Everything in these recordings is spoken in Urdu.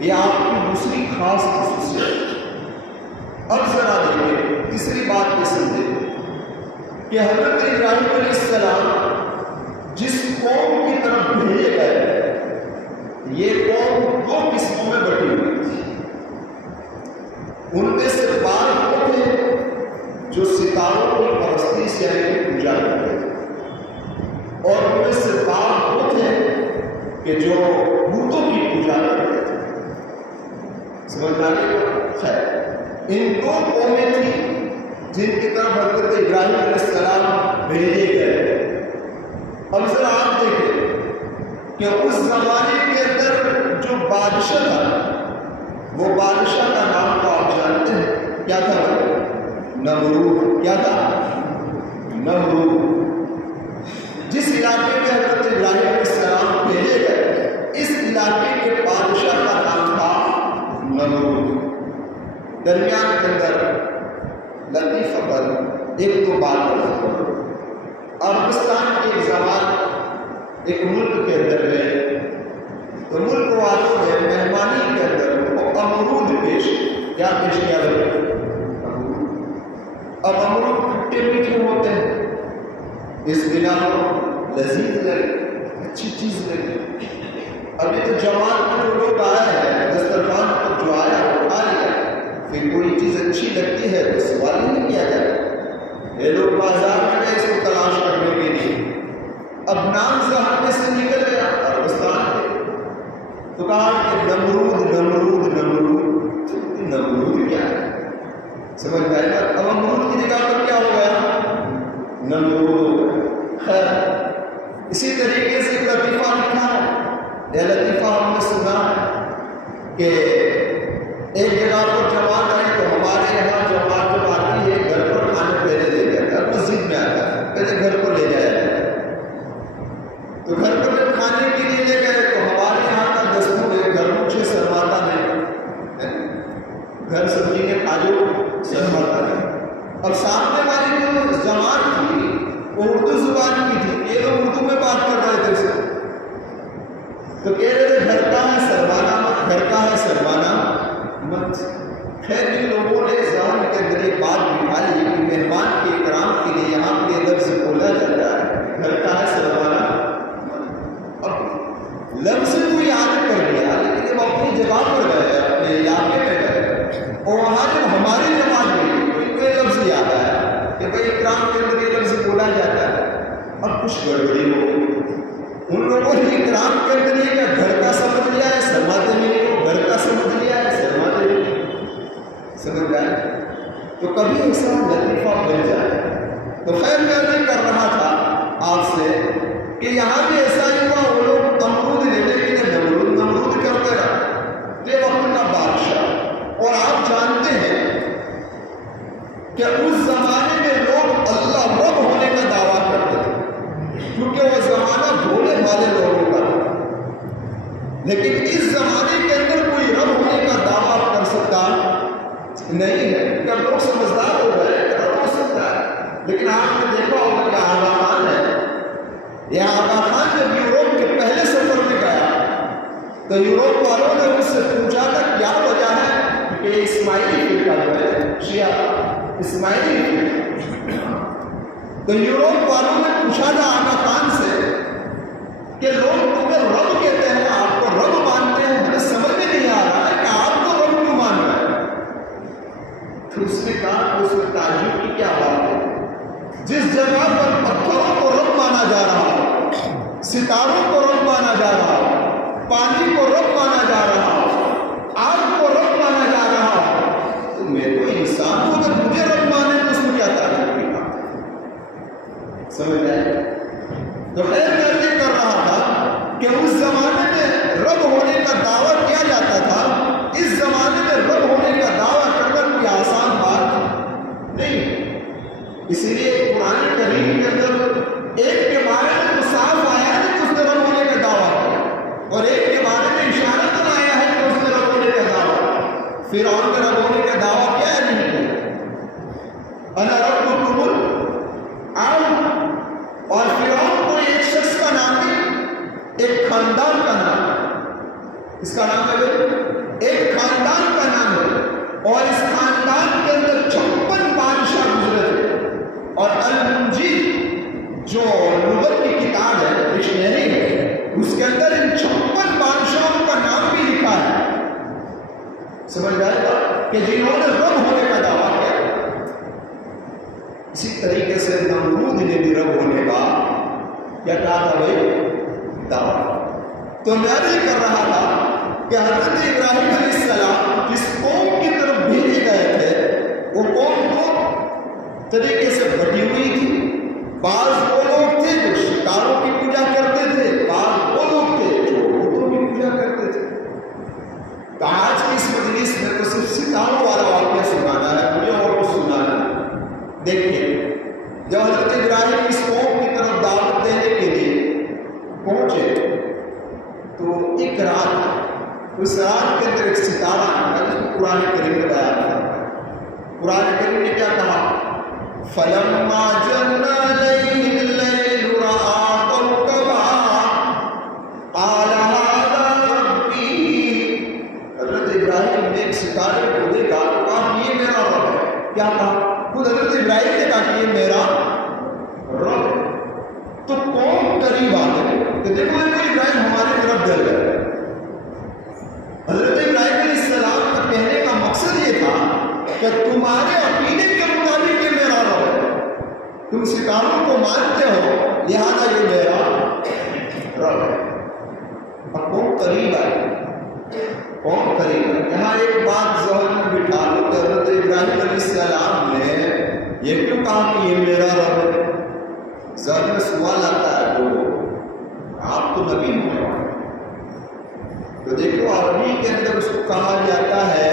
یہ آپ کی دوسری خاص خصوصیت اب ذرا دیکھیں تیسری بات یہ سمجھیں کہ حضرت ابراہیم علیہ السلام جس قوم کی طرف بھیجے گئے، یہ قوم دو قسموں میں بٹی ہوئی تھی۔ ان میں سے بعض وہ تھے جو ستاروں کی پرستی سے پوجا کرتے تھے، اور ان میں سے بعض وہ تھے کہ جو بتوں کی پوجا کرتے تھے۔ سمجھداری خیر، ان دو قومیں تھیں جن کی طرف حضرت ابراہیم علیہ السلام بھیجے گئے۔ اب ذرا آپ دیکھیں کہ اس زمانے کے اندر جو بادشاہ تھا، وہ بادشاہ کا نام تو آپ جانتے ہیں، کیا تھا؟ نمرود۔ کیا تھا؟ نمرود۔ جس علاقے میں حضرت ابراہیم علیہ السلام بھیجے گئے، اس علاقے کے بادشاہ کا نام تھا نمرود۔ درمیان کے اندر لطیف قدر ایک دو بات کرو۔ افغانستان کے ایک زمان ایک ملک کے اندر گئے تو ملک والوں نے مہمانی کے اندر وہ امرود پیش کیا پیش کیا گیا؟ اب امرود کھٹے میٹھے ہوتے ہیں، اس بنا کو لذیذ لگے، اچھی چیز لگے۔ ابھی تو جوان میں جو لوگ آئے ہیں دسترخوان پر جو آیا وہ کھا لیا، پھر کوئی چیز اچھی لگتی ہے تو سوال ہی نہیں کیا جائے۔ یہ لوگ بازار میں گئے اس کو تلاش کرنے کے لیے، اب نام ذہن میں سے نکل گیا افغانستان کے، تو کہا کہ نمرود نمرود نمرود۔ نمرود کیا ہے؟ سمجھ میں آئے گا؟ اب امرود کی جگہ پر کیا ہو گیا؟ نمرود۔ خیر، اسی طریقے سے ایک لطیفہ لکھا ہے، یہ لطیفہ ہم نے سنا کہ ایک جگہ پر جماعت آئی تو ہمارے یہاں جماعت جب آتی ہے گھر پر کھانے پہلے لے جاتا ہے، مسجد میں آتا ہے پہلے گھر کو لے جایا جاتا ہے۔ تو گھر پر جب کھانے کے لیے لے گئے تو ہمارے یہاں کا دستور ہے گھر مجھے شرماتا نہیں، گھر سبزی کے کھاجو شرماتا نہیں۔ اب سامنے والی جو جماعت تھی وہ اردو زبان کی تھی، یہ لوگ اردو میں بات کر رہے تھے سر، تو کہہ رہے تھے گھر کا ہے شرمانا مت، گھر کا ہے شرمانا مت۔ خیر جن لوگوں نے ذہن کے اندر ایک بات بٹھا لی کہ مہمان کے اکرام کے لیے یہاں کے لفظ بولا جاتا ہے گھر کا ہے شرمانا، اب لفظ کو یاد کر لیا لیکن جب اپنی جگہ پر گئے، اپنے علاقے میں گئے اور وہاں جب ہماری جماعت گئی تو ان کو یہ لفظ یاد آیا کہ بھائی اکرام کے اندر یہ لفظ بولا جاتا ہے۔ اب کچھ گڑبڑی ہو گئی، ان لوگوں نے اکرام کے اندر یہ کیا گھر کا سمجھ لیا ہے، شرماتے نہیں ہو، گھر کا سمجھ لیا ہے، شرماتے نہیں۔ سمجھ جائے تو کبھی ایسا لطیفہ بن جائے۔ تو خیر میں نہیں کر رہا تھا آپ سے کہ یہاں بھی ایسا ہی ہوا، وہ لوگ امرود لینے کے لیے نمرود نمرود کرتے رہے، یہ وقت کا بادشاہ۔ اور آپ جانتے ہیں کہ اس زمانے میں لوگ اللہ رب ہونے کا دعویٰ کرتے تھے کیونکہ وہ زمانہ بھولے والے لوگوں کا تھا، لیکن اس زمانے کے اندر کوئی رب ہونے کا دعویٰ کر سکتا نہیں ہے۔ کیا لوگ سمجھدار ہو گئے رب ہو سکتا ہے، لیکن آپ نے دیکھا ہوگا کہ آغا خان ہے، یہ آغا خان جب یوروپ کے پہلے سفر میں گیا تو یوروپ والوں نے اس سے پوچھا تھا کیا وجہ ہے کہ اسماعیلی فرقہ جو ہے شیعہ اسماعیلی فرقہ، تو یوروپ والوں نے پوچھا تھا آغا خان سے کہ لوگ تمہیں رب کہتے ہیں، آپ کو رب مانتے ہیں، ہمیں سمجھ میں نہیں آ رہا ہے کہ آپ کو رب کیوں مان رہے ہیں۔ تو اس نے کہا کہ اس میں تعجب کی کیا بات ہے، جس جگہ پر پتھروں کو رب مانا جا رہا ہو، ستاروں کو رب مانا جا رہا ہو، پانی کو رب مانا جا رہا ہو، آگ کو رب مانا جا رہا ہو، تو میں تو انسان ہوں، اگر مجھے رب مانے تو اس میں کیا تعجب کی بات ہے؟ سمجھ آئے؟ تو خیر میں یہ کر رہا تھا کہ اس زمانے میں رب ہونے کا دعویٰ کیا جاتا تھا، اس زمانے میں رب ہونے کا دعویٰ کرنا کوئی آسان بات نہیں۔ اسی لیے قرآن کریم کے اندر ایک کے بارے میں تو صاف آیا ہے کہ اس نے رب ہونے کا دعویٰ کیا، اور ایک کے بارے میں اشارتاً آیا ہے کہ اس نے رب ہونے کا دعویٰ کیا۔ فرعون نے رب ہونے کا دعویٰ کیا ہے نہیں کیا؟ انا ربکم الاعلی، اور فرعون کو ایک شخص کا نام ہے، ایک خاندان کا نام ہے، اس کا نام ہے ایک خاندان کا نام ہے، اور اس خاندان کے جو لغت کی کتاب ہے ڈکشنری ہے اس کے اندر ان 56 بادشاہوں کا نام بھی لکھا ہے. سمجھ آئے گا کہ جنہوں نے رب ہونے کا دعویٰ کیا. اسی طریقے سے نمرود نے بھی رب ہونے کا کیا کہا تھا بھائی دعویٰ. تو میں یہ کر رہا تھا کہ حضرت ابراہیم علیہ السلام جس قوم کی طرف بھیجے گئے تھے وہ قوم کو طریقے سے بٹی ہوئی تھی. بعض وہ لوگ تھے جو شکاروں کی پوجا کرتے تھے, بعض وہ لوگ تھے جو بتوں کی پوجا کرتے تھے. تو آج کی اس مجلس میں تو صرف ستاروں والا واقعہ سنانا ہے مجھے اور کچھ سنانا ہے. دیکھیے جب حضرت ابراہیم اس قوم کی طرف دعوت دینے کے لیے پہنچے تو ایک رات, اس رات کے اندر ایک ستارہ آیا جس کو قرآن کریم میں بیان کرتا ہے. قرآن کریم نے کیا کہا؟ فَلَمَّا جَنَّ عَلَيْهِ اللَّيْلُ رَأَىٰ كَوْكَبًا قَالَ هَٰذَا رَبِّي. حضرت ابراہیم نے ایک ستارے کو دیکھا تو کہا یہ میرا رب ہے. کیا کہا؟ خود حضرت ابراہیم نے کہا کہ یہ میرا رب ہے. تو قوم قریب آ گئے کہ دیکھو ابراہیم ہماری طرف ڈر گئے. حضرت ابراہیم علیہ السلام کا کہنے کا مقصد یہ تھا کہ تمہارے عقیدے کے مطابق یہ میرا رب ہے, تم ستاروں کو مانتے ہو لہذا یہ میرا رب ہے. اب قوم قریب آئی, قوم قریب آئی. یہاں ایک بات ذہن میں بٹھا لو کہ حضرت ابراہیم علیہ السلام نے یہ کیوں کہا کہ یہ میرا رب ہے؟ ذہن میں سوال آتا ہے تو آپ تو نبی ہونے والے. تو دیکھو عربی کے اندر اس کو کہا جاتا ہے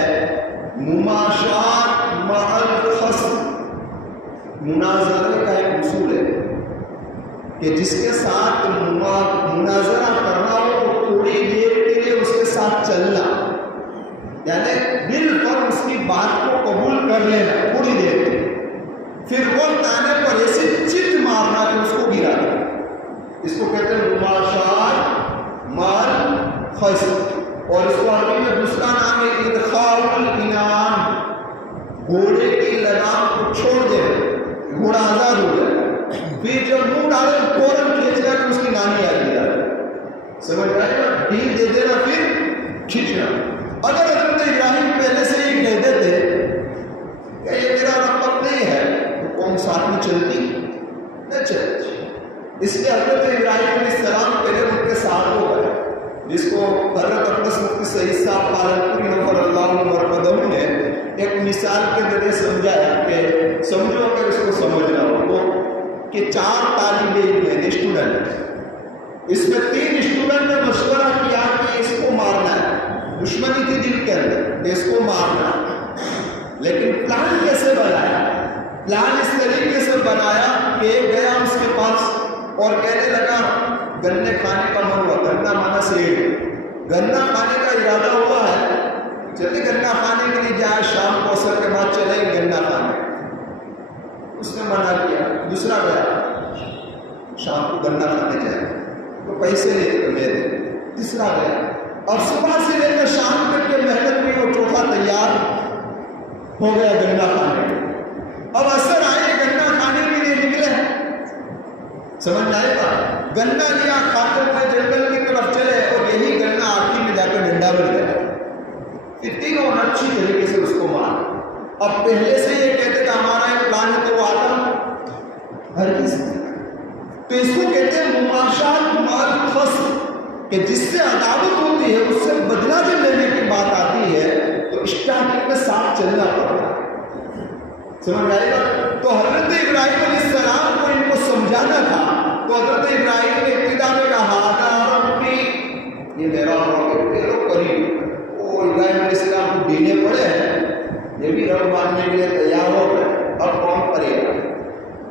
مماشات مع الخصم. مناظرے کا ایک اصول ہے کہ جس کے ساتھ مناظرہ کرنا ہو تو تھوڑی دیر کے لیے اس کے ساتھ چلنا, یعنی دل پر اس کی بات کو قبول کر لینا تھوڑی دیر کے, پھر وقت آنے پر ایسے چت مارنا کہ اس کو گرا دے. اس کو کہتے ہیں مماشات مع الخصم. اور اس کو عربی میں دوسرا نام ہے ادخال الانعام. گھوڑے کی لگام کو چھوڑ دے, گھوڑا آزاد ہو جائے, پھر جب منہ ڈالے تو فوراً کھینچ جائے تو اس کی نانی آ جائے. سمجھ آئے گا؟ ڈھیل دے دینا پھر کھینچنا. اگر حضرت ابراہیم پہلے سے ہی کہہ دیتے کہ یہ میرا رب نہیں ہے تو قوم ساتھ میں چلتی نہ چلتی. اس لیے حضرت ابراہیم علیہ السلام پہلے ان کے ساتھ ہو گئے, جس کو حضرت اقدس مفتی سعید صاحب پالنپوری نفر اللہ مرکزم نے ایک مثال کے ذریعے سمجھایا کہ سمجھو کہ اس کو سمجھنا ہو تو کہ 4 طالب علم ہیں اسٹوڈنٹ, اس میں 3 اسٹوڈنٹ نے مشورہ کیا کہ اس کو مارنا ہے. دشمنی تھی دل کے اندر کہ اس کو مارنا, لیکن پلان کیسے بنایا؟ پلان اس طریقے سے بنایا کہ ایک گیا اس کے پاس اور کہنے لگا گنے کھانے کا من ہوا. گنا مانا سیب, گنا کھانے کا ارادہ ہوا ہے, چلے گنا کھانے کے لیے جائے, شام کو اثر کے بعد چلے گنا کھانے. اس نے منع کیا. دوسرا گیا شام کو گنا کھانے جائے تو پیسے لے دے. تیسرا گیا اور صبح سے لے کر شام تک کے محنت میں وہ چوتھا تیار ہو گیا گنا کھانے. اب اثر آئے گنا کھانے کے لیے نکلے, سمجھ آئے گا؟ گنا لیا, کھاتے ہوئے جنگل کی طرف چلے اور یہی گنا آخری میں جا کر ڈنڈا بن گیا. تینوں اچھی طریقے سے اس کو مارا. اب پہلے سے یہ کہتے کہ ہمارا ایک پلان ہے تو وہ آتا ہر کسی, تو اس کو کہتے ہیں مماشات مع الخصم, کہ جس سے عداوت ہوتی ہے اس سے بدلہ جب لینے کی بات آتی ہے تو اسٹارٹنگ میں ساتھ چلنا پڑتا ہے. سمجھ آئے گا؟ تو حضرت ابراہیم علیہ السلام کو ان کو سمجھانا تھا تو حضرت ابراہیم نے ابتدا میں کہا ہذا ربی, یہ میرا رب ہے. یہ لوگ قریب وہ ابراہیم علیہ السلام کو دینے پڑے ہیں, یہ بھی رب ماننے کے لیے تیار ہو گئے. اب کون کرے گا؟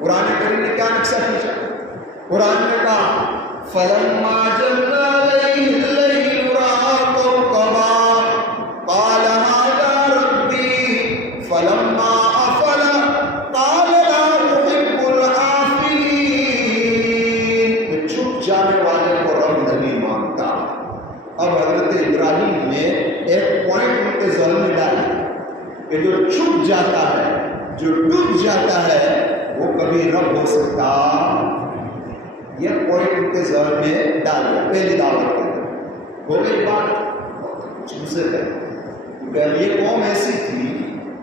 قرآن کریم نے کیا نقشہ کھینچا؟ قرآن نے کہا فلما جن علیہ اللیل رأى کوکبا قال هذا ربی فلما افل قال لا احب الآفلین. چھپ جانے والے کو رب نہیں مانتا. اب حضرت ابراہیم نے ایک پوائنٹ ان کے ذہن میں ڈالا کہ جو چھپ جاتا ہے, جو ڈوب جاتا ہے, وہ کبھی رب ہو سکتا یہ پوائنٹ ان کے ذہن میں ڈال دیا پہلی دعوت کے اندر. ہو گئی بات دوسرے پہ. یہ قوم ایسی تھی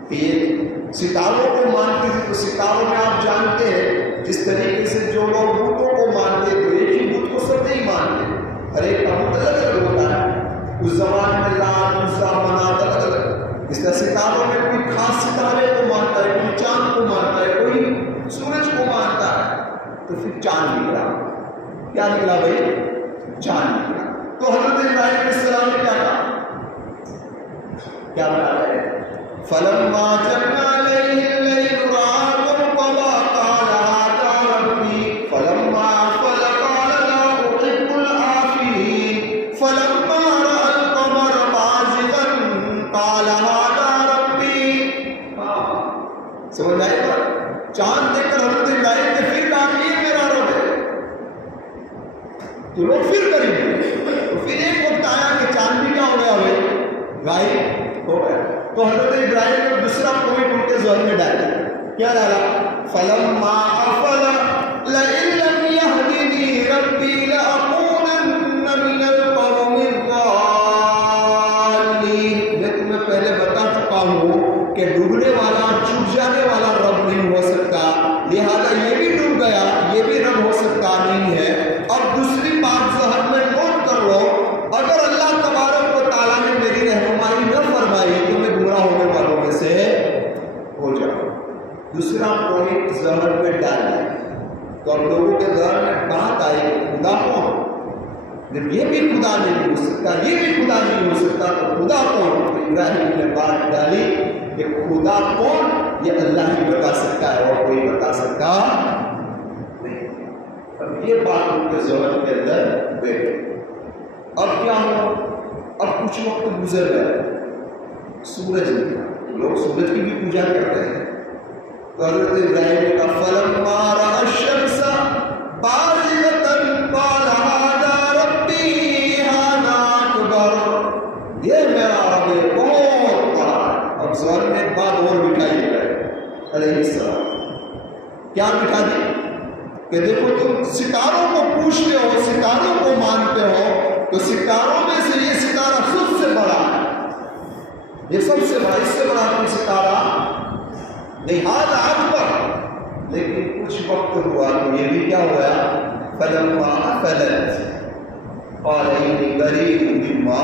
کہ یہ ستاروں کو مانتی تھی. تو ستاروں میں آپ جانتے ہیں جس طریقے سے جو لوگ بتوں کو مانتے تو ایک ہی بت کو سب نہیں مانتے, ہر ایک کا بت الگ الگ ہوتا ہے. اس زمانے میں لات عزا منات الگ الگ. اس طرح ستاروں میں کوئی خاص ستارے کو مانتا ہے, کوئی چاند کو مانتا ہے, کوئی سورج کو مانتا ہے. تو پھر چاند نکلا. کیا نکلا بھائی؟ چاند نکلا. تو حضرت ابراہیم علیہ السلام نے کیا کہا؟ کیا بنا رہے ہیں؟ فلما جن علیہ اللیل رأى كوكبا قال هذا ربی فلما أفل قال لا أحب الآفلين فلما رأى القمر بازغا قال هذا ربی. سمجھ آئے گا؟ چاند دیکھ کر حضرت ابراہیم نے پھر کہا کہ یہ میرا رب ہے. تو لوگ پھر کریں گے. تو پھر ایک وقت آیا کہ چاند بھی کیا ہو گیا بھائی؟ غائب ہو گیا. تو حضرت ابراہیم نے دوسرا پوائنٹ ان کے ذہن میں ڈالا. کیا ڈالا؟ فلما افل لئن لم يهدني ربي لأكونن من القوم الضالين. میں تمہیں پہلے بتا چکا ہوں کہ ڈوبنے والا چھپ جانے والا رب نہیں ہو سکتا, لہذا یہ بھی ڈوب گیا, یہ بھی رب ہو سکتا نہیں ہے. اب دوسری بات ذہن میں نوٹ کر لو, اگر اللہ تبارک و تعالیٰ نے میری رہنمائی نہ فرمائی تو میں گمراہ ہونے والوں میں سے ہو جاؤں. دوسرا پوائنٹ ذہن میں ڈال دیا. تو اب لوگوں کے ذہن میں بات آئی کہ خدا کون؟ جب یہ بھی خدا نہیں ہو سکتا, یہ بھی خدا نہیں ہو سکتا تو خدا کون؟ تو ابراہیم نے بات ڈالی کہ خدا کون یہ اللہ ہی بتا سکتا ہے اور کوئی بتا سکتا نہیں. اب یہ بات ان کے ذہن کے اندر بیٹھے. اب کیا ہو؟ اب کچھ وقت گزر گیا, سورج نکلا. لوگ سورج کی بھی پوجا کرتے ہیں. تو حضرت ابراہیم نے کہا فلما رأى الشمس بازغة قال هذا ربی هذا أکبر. یہ میرا رب ہے, بہت بڑا. اب ذہن میں ایک بات اور مٹائی علیہ السلام. کیا مٹا دی؟ کہ دیکھو تم ستاروں کو پوچھتے ہو, ستاروں کو مانتے ہو, تو ستاروں میں سے یہ ستارہ سب سے بڑا ہے. یہ سب سے بڑا, اس سے بڑا کوئی ستارہ نہیں. ہاتھ اکبر. لیکن کچھ وقت ہوا تو یہ بھی کیا ہوا؟ فلما أفلت قال إني بريء مما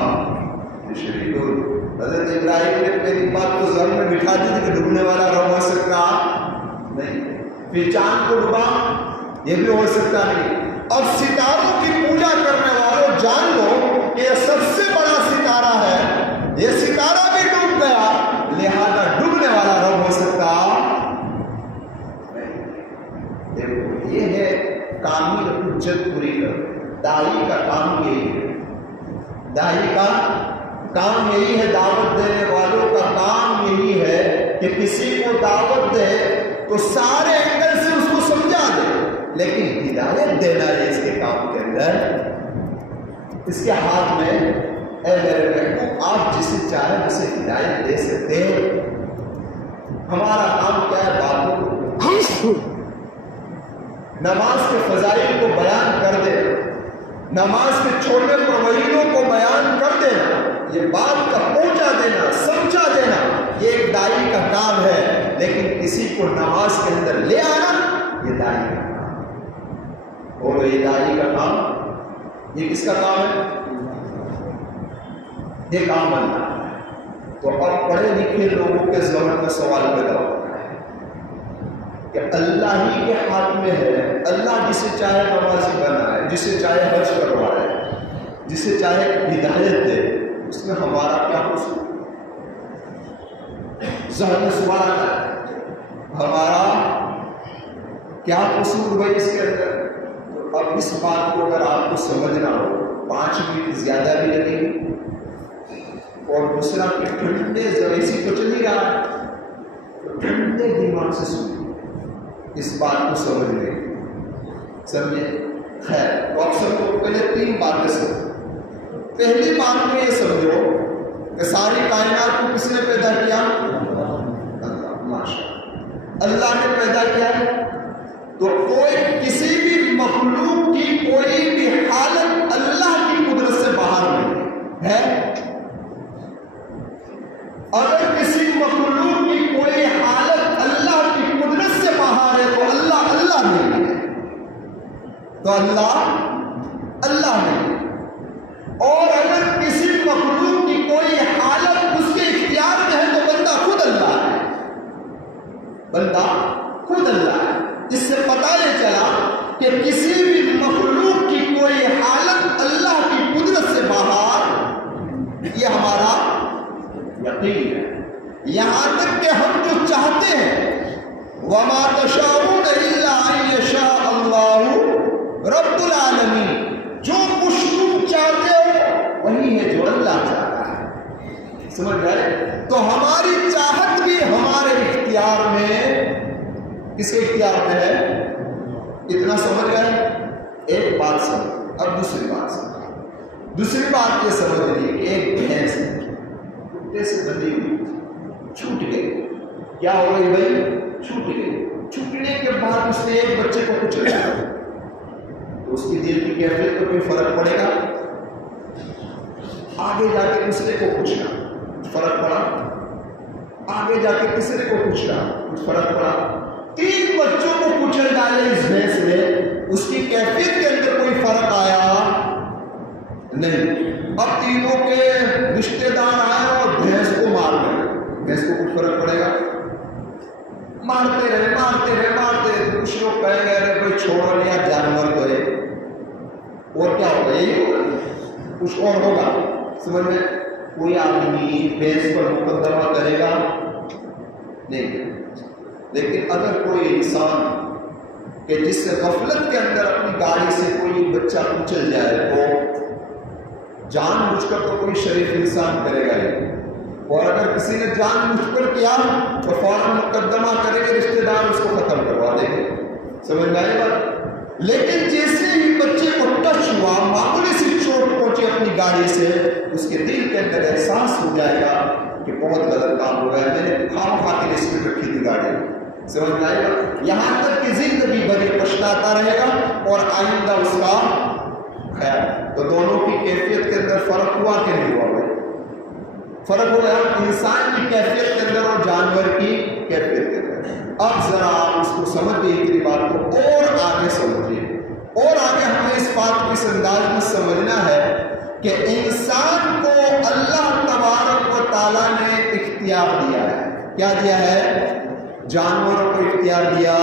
تشركون. حضرت ابراہیم نے پہلی بات تو ذہن میں بٹھا دی تھی کہ ڈوبنے والا رب ہو سکتا نہیں. پھر چاند کو ڈوبا, یہ بھی ہو سکتا نہیں. اب ستاروں کی پوجا کرنے والوں جان لو کہ یہ سب سے بڑا ستارہ ہے, یہ ستارہ بھی ڈوب گیا, لہذا ڈوبنے والا رب ہو سکتا نہیں. دیکھو یہ ہے کامل حجت پوری کر. داعی کا کام یہی ہے, داعی کا کام یہی ہے, دعوت دینے والوں کا کام یہی ہے کہ کسی کو دعوت دے تو سارے اینگل سے اس کو سمجھا دے, لیکن ہدایت دینا ہے اس کے کام کے اندر. اس کے ہاتھ میں اے میرے محبوب آپ جسے چاہیں اسے ہدایت دے سکتے ہیں. ہمارا کام کیا ہے؟ باتوں کو, نماز کے فضائل کو بیان کر دے, نماز کے چھوٹے فوائدوں کو بیان کر دینا, یہ بات کا پہنچا دینا, سمجھا دینا, یہ ایک داعی کا کام ہے. لیکن کسی کو نماز کے اندر لے آنا یہ داعی کا کام. اور یہ داعی کا کام, یہ کس کا کام ہے؟ یہ کام اللہ ہے. تو اب پڑھے لکھے لوگوں کے ذہن میں سوال پیدا ہوتا ہے کہ اللہ ہی کے ہاتھ میں ہے, اللہ جسے چاہے نمازی بنائے, جسے چاہے حج کروائے, جسے چاہے ہدایت دے, اس میں ہمارا کیا قصور؟ ذہن میں سوال آتا ہے ہمارا کیا قصور بھائی اس کے اندر؟ تو اب اس بات کو اگر آپ کو سمجھنا ہو 5 منٹ زیادہ بھی لگیں گے, اور دوسرا کہ ٹھنڈے ایسی تو چل ہی رہا ہے, تو ٹھنڈے دماغ سے سنیں, اس بات کو سمجھ لیں, سمجھے. خیر, تو آپ سب کو پہلے 3 باتیں سمجھو. پہلی بات میں یہ سمجھو کہ ساری کائنات کو کس نے پیدا کیا؟ اللہ. ماشاء اللہ نے پیدا کیا. تو کوئی کسی بھی مخلوق کی کوئی بھی حالت اللہ کی قدرت سے باہر نہیں ہے. اگر کسی مخلوق کی کوئی حالت اللہ کی قدرت سے باہر ہے تو اللہ نہیں ہے. تو اللہ نہیں. اور اگر کسی مخلوق کی کوئی حالت اس کے اختیار میں ہے تو بندہ خود اللہ ہے. اس سے پتہ یہ چلا کہ کسی بھی مخلوق کی کوئی حالت اللہ کی قدرت سے باہر، یہ ہمارا یقین ہے. یہاں تک کہ ہم جو چاہتے ہیں وَمَا تَشَاءُونَ إِلَّا أَن يَشَاءَ اللَّهُ رَبُّ الْعَالَمِينَ، جو کچھ تم چاہتے ہو وہی ہے جو اللہ چاہتا ہے. سمجھ گئے؟ تو ہماری چاہت بھی ہمارے اختیار میں، کس کے اختیار میں ہے؟ اتنا سمجھ گئے؟ ایک بات سمجھ. اب دوسری بات سمجھ. دوسری بات یہ سمجھ لیجیے کہ ایک بھینس کتے سے بندھی ہوئی چھوٹ گئی. کیا ہو گئی بھائی؟ چھوٹ گئی. چھوٹنے کے بعد اس نے ایک بچے کو کچلا تو اس کی دل کی کیفیت پر کوئی فرق پڑے گا؟ آگے جا کے دوسرے کو کچلا، فرق پڑا. آگے جا کے تیسرے کو کچلا، کچھ فرق پڑا. 3 بچوں کو کچل ڈالے اس بھینس نے، اس کی کیفیت کے اندر کوئی فرق آیا نہیں. اب تینوں کے رشتے دار آئے اور بھینس کو مار رہے. بھینس کو کچھ فرق پڑے گا؟ مارتے رہے. کچھ لوگ کہیں گے ارے کوئی چھوڑو لیا جانور کو ہے، اور کیا ہوگا؟ یہی ہوگا، کچھ اور ہوگا. سمجھ میں؟ کوئی آدمی بھینس پر مقدمہ کرے گا نہیں. لیکن اگر کوئی انسان کہ جس سے غفلت کے اندر اپنی گاڑی سے کوئی بچہ کچل جائے تو جان بوجھ کر تو کوئی شریف انسان کرے گا نہیں. اور اگر کسی نے جان بوجھ کر کیا تو فوراً مقدمہ کرے گا، رشتے دار اس کو ختم کروا دیں گے. سمجھ میں آئے گا؟ لیکن جیسے ہی بچے کو ٹچ ہوا، معمولی سی چوٹ پہنچی اپنی گاڑی سے، اس کے دل کے اندر احساس ہو جائے گا کہ بہت غلط کام ہو گیا، میں نے خواہ کے لیے اسپیڈ رکھی تھی گاڑی. سمجھ میں آئے گا؟ یہاں تک کہ زندگی بھر پچھتاتا رہے گا اور آئندہ اس کا خیال. تو دونوں کی کیفیت کے اندر فرق ہوا کہ نہیں ہوا؟ فرق ہو گیا انسان کی کیفیت کے اندر اور جانور کی کیفیت کے اندر. اب ذرا آپ اس کو سمجھ گئے اتنی بات کو، اور آگے سمجھیے. اور آگے ہمیں اس بات کو اس انداز میں سمجھنا ہے کہ انسان کو اللہ تبارک و تعالیٰ نے اختیار دیا ہے. کیا دیا ہے؟ جانوروں کو اختیار دیا.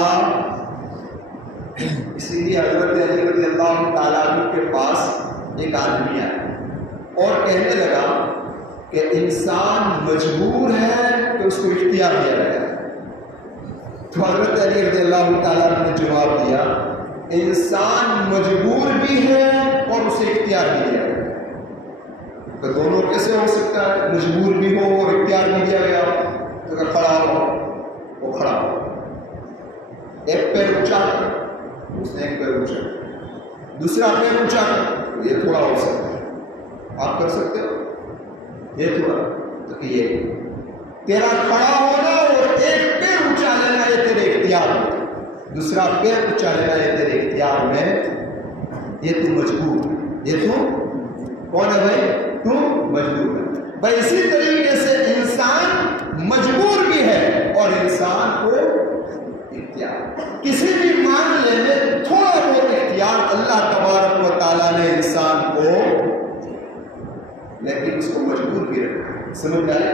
اسی لیے حضرت علی رضی اللہ تعالیٰ عنہ کے پاس ایک آدمی آیا اور کہنے لگا کہ انسان مجبور ہے کہ اس کو اختیار دیا گیا. تو حضرت علی رضی اللہ تعالیٰ عنہ نے جواب دیا انسان مجبور بھی ہے اور اسے اختیار بھی دیا گیا. تو دونوں کیسے ہو سکتا ہے؟ مجبور بھی ہو اور اختیار بھی دیا گیا. تو کہ کھڑا ہو، وہ کھڑا ہو. ایک پیر اونچا کر، اس نے ایک پیر اونچا کر. دوسرا پیر اونچا کر، یہ تھوڑا ہو سکتا ہے. آپ کر سکتے ہو یہ تھوڑا؟ تو کہ یہ تیرا کھڑا ہونا اور ایک پیر اونچا لینا یہ تیرے اختیار میں، دوسرا پیر اونچا لینا یہ تیرے اختیار میں. یہ تو مجبور ہے. یہ تو کون ہے بھائی؟ تو مجبور ہے. بھائی اسی طریقے سے انسان مجبور بھی ہے اور انسان کو اختیار، کسی بھی معاملے میں تھوڑا بہت اختیار اللہ تبارک و تعالیٰ نے انسان کو، لیکن اس کو مجبور بھی رکھا. سمجھ میں آئے؟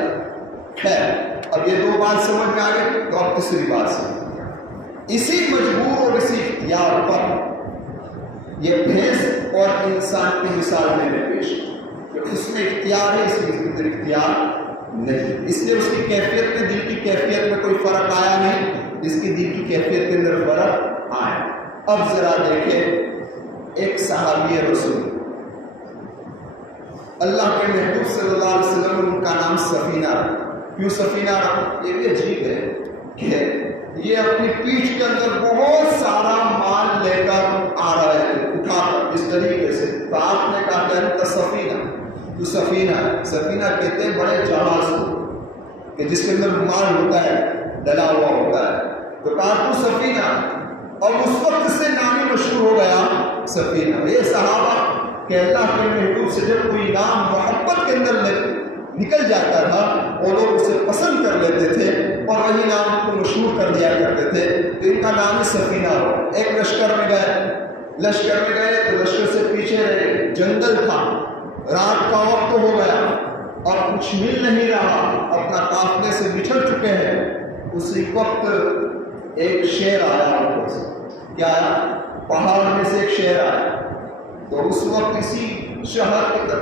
خیر، اب یہ 2 بات سمجھ میں آ گئی تو اب تیسری بات سمجھ. اسی مجبور اور اسی اختیار پر یہ بھینس اور انسان کی مثال میں نے پیش کی کہ اس میں اختیار ہے، اس کے اندر اختیار نہیں. اس لیے اس کی کیفیت میں، دل کی کیفیت میں کوئی فرق آیا نہیں، جس کی دل کی کیفیت کے اندر فرق آیا. اب ذرا دیکھیں ایک صحابی رسول اللہ کے محبوب صلی اللہ علیہ وسلم، ان کا نام سفینہ. کیوں سفینہ؟ یہ بھی عجیب ہے کہ یہ اپنی پیٹھ کے اندر بہت سارا مال لے کر آ رہا ہے، اٹھا کر اس طریقے سے. تو آپ نے کہا کہ انت سفینہ، تو سفینہ کہتے ہیں بڑے جہاز کو کہ جس کے اندر مال ہوتا ہے، ڈلا ہوا ہوتا ہے. تو کہا تو سفینہ. اور اس وقت سے نامی مشہور ہو گیا سفینہ. یہ صحابہ کہ اللہ کے محبوب سے جب کوئی نام محبت کے اندر نکل جاتا تھا وہ لوگ اسے پسند کر لیتے تھے اور وہی نام کو مشہور کر دیا کرتے تھے. تو ان کا نام سفینہ ہو. ایک لشکر میں گئے تو لشکر سے پیچھے رہے. جنگل تھا, رات کا وقت ہو گیا اور کچھ مل نہیں رہا, اپنا قافلے سے بچھڑ چکے ہیں. اسی وقت ایک شیر آیا. کیا آیا؟ پہاڑ میں سے ایک شیر آیا. تو اس وقت اسی شہر کی طرف,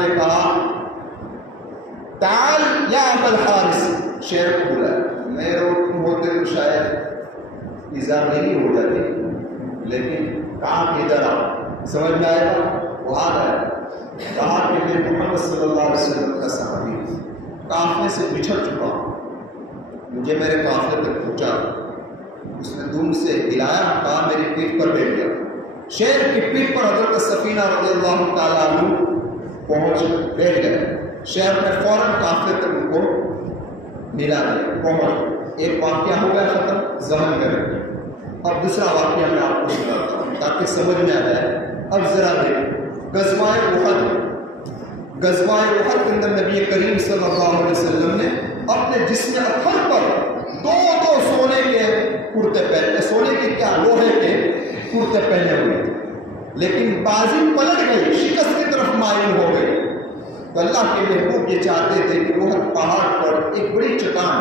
نے کہا تعال یا ابا الحارث. شیر کو بولا. میں ہوتے تو شاید ایزا نہیں ہو جاتی, لیکن کہا کہ ادھر آؤ. سمجھ میں آئے گا؟ وہ آ گیا. کہا کہ میں محمد صلی اللہ علیہ وسلم کا صحابی قافلے سے بچھڑ چکا ہوں, مجھے میرے قافلے تک پہنچا. اس نے دم سے ہلایا, کہا میری پیٹھ پر بیٹھ گیا. شیر کی پیٹھ پر حضرت سفینہ رضی اللہ تعالیٰ عنہ پہنچ بیٹھ گئے. شیر نے فوراً قافلے تک ان کو ملا دیا, پہنچ. ایک واقعہ ہو گیا ختم, ذہن میں رکھیں. اب دوسرا واقعہ میں آپ کو سناتا ہوں تاکہ سمجھ میں آ جائے. اب ذرا دیکھیں غزوہ احد کے اندر نبی کریم صلی اللہ علیہ وسلم نے اپنے جسم اطہر پر دو سونے کے کرتے پہنے, سونے کے کیا لوہے کے کرتے پہنے ہوئے تھے, لیکن بازی پلٹ گئی, شکست کی طرف مائل ہو گئی. تو اللہ کے محبوب یہ چاہتے تھے کہ احد پہاڑ پر ایک بڑی چٹان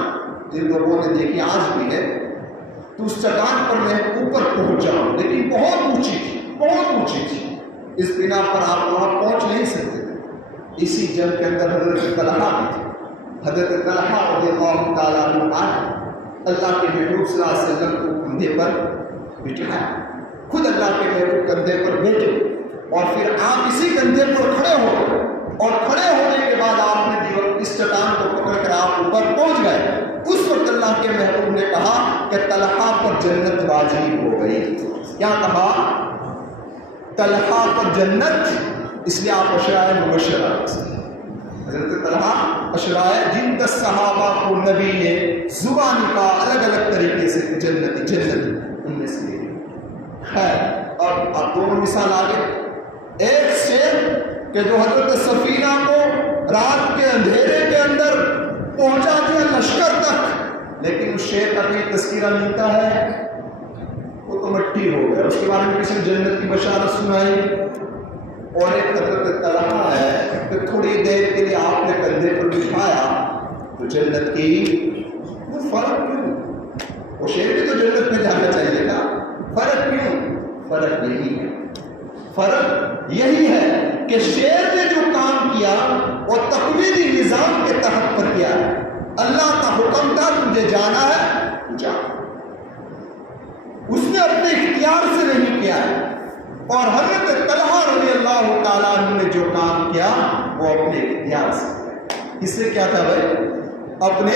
جن لوگوں نے دیکھی آج بھی ہے, تو اس چٹان پر میں اوپر پہنچ جاؤں, لیکن بہت اونچی تھی. اس بنا پر آپ وہاں پہنچ نہیں سکتے تھے. اسی جنگ کے اندر حضرت طلحہ بھی تھے. حضرت طلحہ رضی اللہ تعالیٰ عنہ آئے, اللہ کے محبوب صلی اللہ علیہ وسلم کو کندھے پر بٹھایا. خود اللہ کے محبوب کندھے پر بیٹھے اور پھر آپ اسی کندھے پر کھڑے ہو, اور کھڑے ہونے کے بعد آپ نے دیوار اس چٹان کو پکڑ کر آپ اوپر پہنچ گئے. اس وقت اللہ کے محبوب نے کہا کہ طلحہ پر جنت واجب ہو گئی. کیا کہا؟ طلحہ پر جنت. اس لیے آپ اشرائے مبشرہ, حضرت طلحہ اشرائے جن 10 صحابہ کو نبی نے زبان کا الگ الگ طریقے سے جنتی ان میں سے خیر. اب آپ دونوں مثال آگے. ایک شیر کہ جو حضرت سفینہ کو رات کے اندھیرے کے اندر پہنچا دیا لشکر تک, لیکن اس شیر کا کوئی تذکرہ ملتا ہے وہ تو مٹی ہو گیا. اس کے بارے میں کسی نے جنت کی بشارت سنائی. اور ایک حضرت طلحہ ہے کہ تھوڑی دیر کے لیے آپ نے کندھے پر بٹھایا تو جنت کی فرق کیوں؟ وہ شیر بھی تو جنت میں جانا چاہیے نا. فرق کیوں؟ فرق یہی ہے کہ شیر نے جو کام کیا وہ تقویدی نظام کے تحت پر کیا. اللہ کا حکم تھا تجھے جانا ہے جا, اس نے اپنے اختیار سے نہیں کیا ہے. اور حضرت طلحہ رضی اللہ تعالیٰ عنہ نے جو کام کیا وہ اپنے اختیار سے کیا. اس سے کیا تھا بھائی؟ اپنے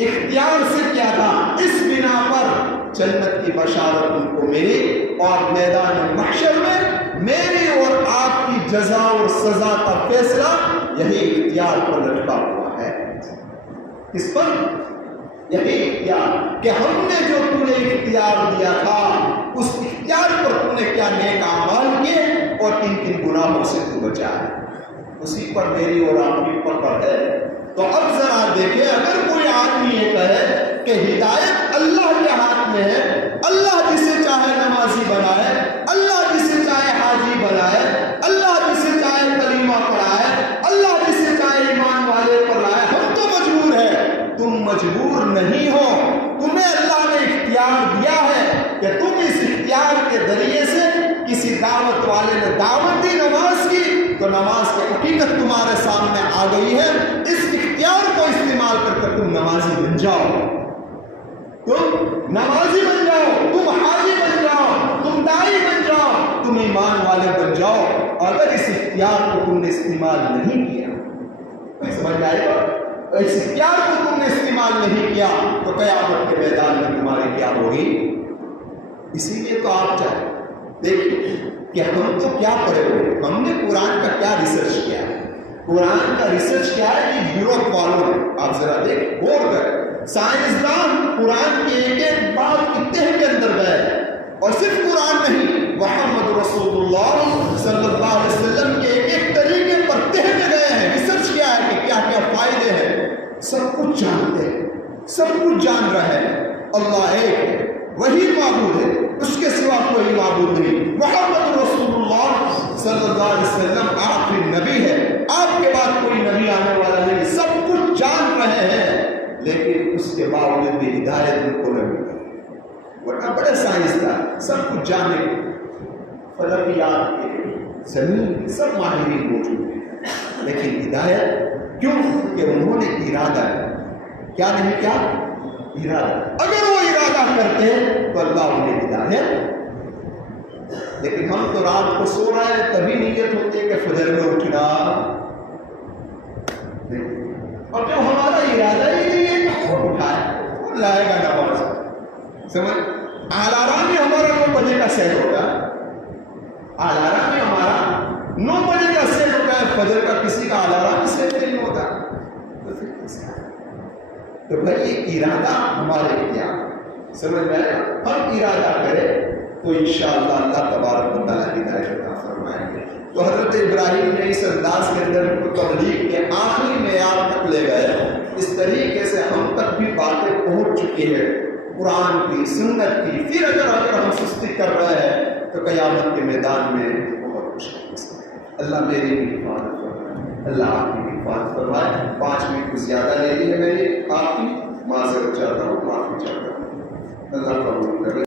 اختیار سے کیا تھا. اس بنا پر جنت کی بشارت ان کو ملی اور میدان محشر میں میری اور آپ کی جزا اور سزا کا فیصلہ یہی اختیار پر لٹکا ہوا ہے. اس پر یہی اختیار کہ ہم نے جو تم نے اختیار دیا تھا اس اختیار پر تم نے کیا نیک اعمال کیے اور کن کن گناہوں سے تو بچا ہے, اسی پر میری اور آپ کی پکڑ ہے. تو اب ذرا دیکھیں, اگر کوئی آدمی یہ کہے کہ ہدایت اللہ کے ہاتھ میں ہے, اللہ جسے چاہے نمازی بنائے, اللہ جسے چاہے حاجی بنائے, اللہ جسے چاہے کلمہ پڑھائے, اللہ جسے چاہے ایمان والے پر لائے, ہم تو مجبور ہیں. تم مجبور نہیں ہو, تمہیں اللہ نے اختیار دیا ہے کہ تم اس اختیار کے ذریعے سے کسی دعوت والے نے دعوت دی نماز کی تو نماز کی حقیقت تمہارے سامنے آ گئی ہے. اس اختیار کو استعمال کر کر تم نمازی بن جاؤ, تم نمازی بن جاؤ, تم حاجی بن جاؤ, تم داعی بن جاؤ, تم ایمان والے بن جاؤ. اگر اس اختیار کو تم نے استعمال نہیں کیا, سمجھ میں آئے گا, اس اختیار کو تم نے استعمال نہیں کیا تو قیامت کے میدان میں تمہاری کیا ہوگی. اسی لیے تو آپ چاہتے دیکھیے کہ ہم تو کیا پڑھے ہوئے, ہم نے قرآن کا کیا ریسرچ کیا ہے. قرآن کا ریسرچ کیا ہے کہ یورپ والوں نے, آپ ذرا دیکھ غور کریں, سائنسدان قرآن کی ایک ایک بات کی تہ کے اندر گئے، اور صرف قرآن نہیں، محمد رسول اللہ صلی اللہ علیہ وسلم کے ایک ایک طریقے پر تہ میں گئے ہیں، ریسرچ کیا ہے کہ کیا کیا فائدے ہیں، سب کچھ جانتے ہیں، سب کچھ جان رہے ہیں۔ اللہ ایک ہے، وہی معبود ہے، اس کے سوا کوئی معبود نہیں۔ محمد رسول اللہ صلی اللہ علیہ وسلم آخری نبی ہے، آپ کے بعد کوئی نبی آنے والا نہیں، سب کچھ جان رہے ہیں، لیکن اس کے باوجود بھی ہدایت ان کو نہیں ملی۔ ورنہ بڑے سائنسدان سب کچھ جانے، فلکیات کے، زمین کے سب ماہرین موجود ہیں، لیکن ہدایت کیوں؟ کہ انہوں نے ارادہ کیا نہیں کیا؟ ارادہ۔ اگر وہ ارادہ کرتے تو اللہ انہیں ہدایت، لیکن ہم تو رات کو سو رہے ہیں، تبھی نیت ہوتی ہے کہ فجر میں اٹھنا، اور جب ہمارا ارادہ ہی نہیں ہے کہ ہم اٹھائے، وہ لائے گا نماز، سمجھ؟ الارم ہی ہمارا 9 بجے کا سیٹ ہوگا، الارم ہی ہمارا 9 بجے کا سیٹ ہوتا ہے، فجر کا کسی کا الارم سیٹ نہیں ہوتا، تو پھر کیسے؟ تو بھائی یہ ارادہ ہمارے کیا، سمجھ میں آیا؟ ہم ارادہ کریں تو انشاءاللہ اللہ تبارک و تعالیٰ ہدایت عطا فرمائیں گے۔ تو حضرت ابراہیم نے اس انداز کے اندر تبلیغ کے آخری معیار تک لے گئے، اس طریقے سے ہم تک بھی باتیں پہنچ چکی ہے قرآن کی، سنت کی۔ پھر اگر ہم سستی کر رہے ہیں تو قیامت کے میدان میں بہت مشکل۔ اللہ میری بھی حفاظت فرمائے، اللہ آپ کی بھی حفاظت فرمائے۔ 5 منٹ کچھ زیادہ لے لی ہے میری، آپ کی معذرت چاہتا ہوں، معافی چاہتا ہوں، اللہ قبول کرے۔